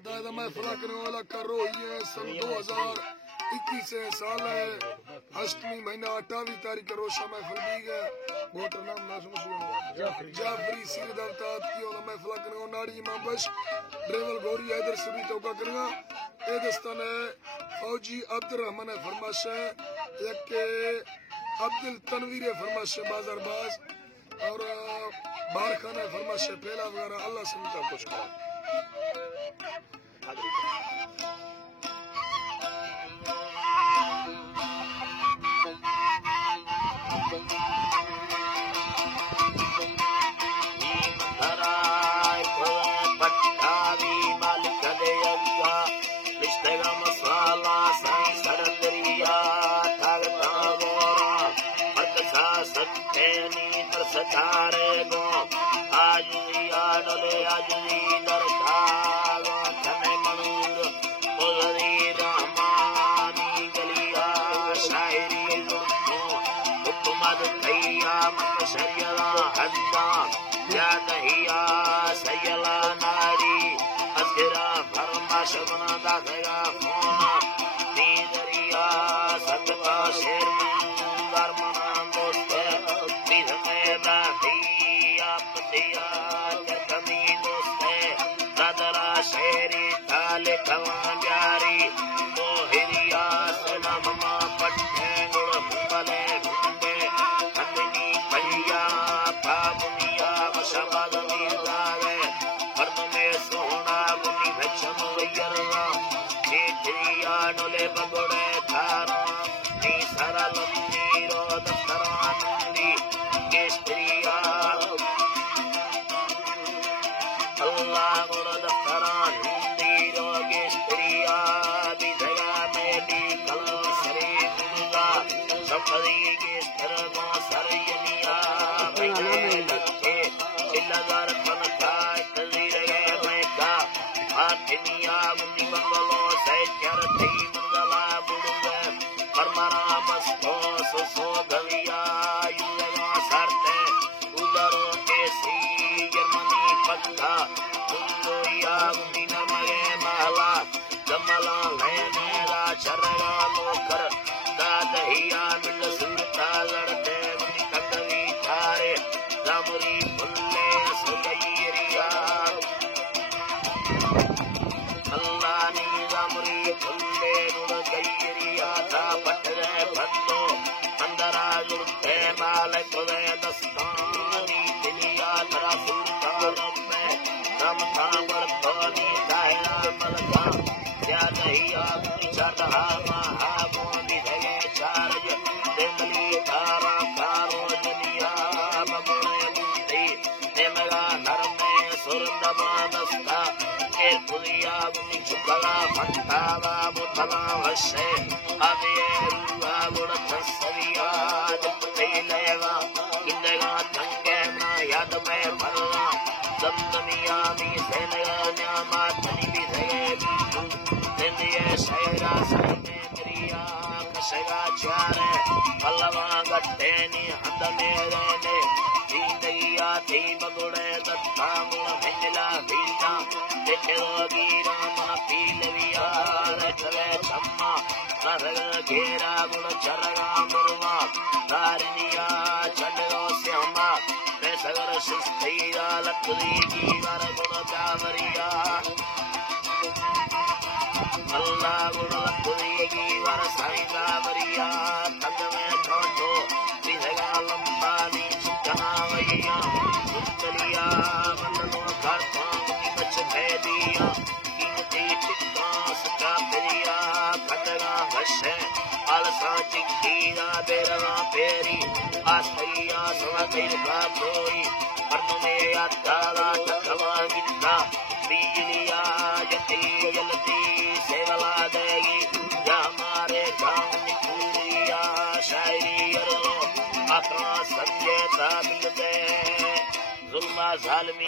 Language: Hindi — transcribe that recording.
अदायदा महफिल करने वाला कर रही है सन 2021 साल है अष्टमी महीना 28 तारीख का रोशा महफिल भी गया मोटर नाम जाफरी सीर दफ्तात की वाला महफिल करने नाड़ी इमाम बश ड्राइवर गौरी हैदर सुरी तौका करेगा ए दस्तान है फौजी अब्दुल रहमान फरमाश है एक अब्दुल तनवीर फरमाश बाजार बाज और बार खाना फरमाश पहला वगैरह अल्लाह से मिलता कुछ करा सतारे गो आज डोले आज दरखाग थमे मनूर उजरी रहमानी गलिया शायरी जुल्मो हुकमत थैया मन शरियला हद्दा या दहिया सयला नारी असरा फरमाश बना दाखया फोना नीदरिया सकता शेर दरमना दोस्त शेरी ताले कवां जारी मोहिरिया सलामा पट्टे गुड़ हुंबले हुंबे अंदनी भैया पाबुनिया वशबाद मीरदावे फर्द में सोना बुनी भचम वैयरवा जेठरिया डोले बगड़े थारा नी सारा लंबीरो दफ्तरानंदी केस्त्रिया अल्लाह गुड़ दफ्तरान हिंदीरो केस्त्रिया बिधया में भी कल सरे दुर्गा सफरी केस्तर गो सरयनिया भैया लखे चिल्लादार पनखाय कलीरे में का आठनिया मुनि बंगलो सैचर थी मंगला बुड़ुगे परमरा मस्तो सो गविया युवा सरते उदरो के सी जर्मनी पक्का दुनिया मुनि नमगे महला कमला है मेरा चरगा लोकर दादहिया मिल सुरता लड़ते मुनि कंदवी थारे रामरी फुल्ले सुगैरिया अल्लाह नी रामरी फुल्ले नुड़ गैरिया था पटरे भंदो अंदरा जुड़ते मालिक वे दस्तानी दिलिया तरा सुल्तान में कम था बरतौनी दाहिरा मलका क्या दहिया चढ़ा महागो विधये चार्ज दिमली तारा कारो जनिया बबुड़े बुद्धि निमगा नर में सुरदमा दस्ता के पुलिया बुनी चुकला भट्टावा बुतला वशे अबे रुआ गुड़ तस्विया जपते लेवा इंदगा तंगे ना याद में भरला दमदमिया मी सेनगा न्यामा तनी विधये बीतू निंदिये शैरा सने क्रिया कशगा चारे पल्लवा गट्टे नी हंद मेरे ने दीनैया थी बगुड़े दत्ता गुण भिंजला भीला देखोगी रामा पीलविया रचवे चम्मा नरग घेरा गुण चरगा मुरवा तारिनिया चढ़ो श्यामा सगर सुस्तीरा लकड़ी की वर गुण चावरिया अल्लाह गुण लकड़ी की वर साई चावरिया तंग में छोटो दिधगा लंबा नी चिकना वैया सुंदरिया मननो करता बच भेदिया कीमती टिक्का सका पेरिया खटगा हसे अलसा चिक्कीरा बेरवा पेरी आसैया सवतिर का कोई पर्द में अद्दाला टकवा गिट्टा बिजलिया जती जलती सेवला देगी या हमारे गाँव निकुरिया शायरी अरलो अपना संजय ताबिल दे जुल्मा जालमी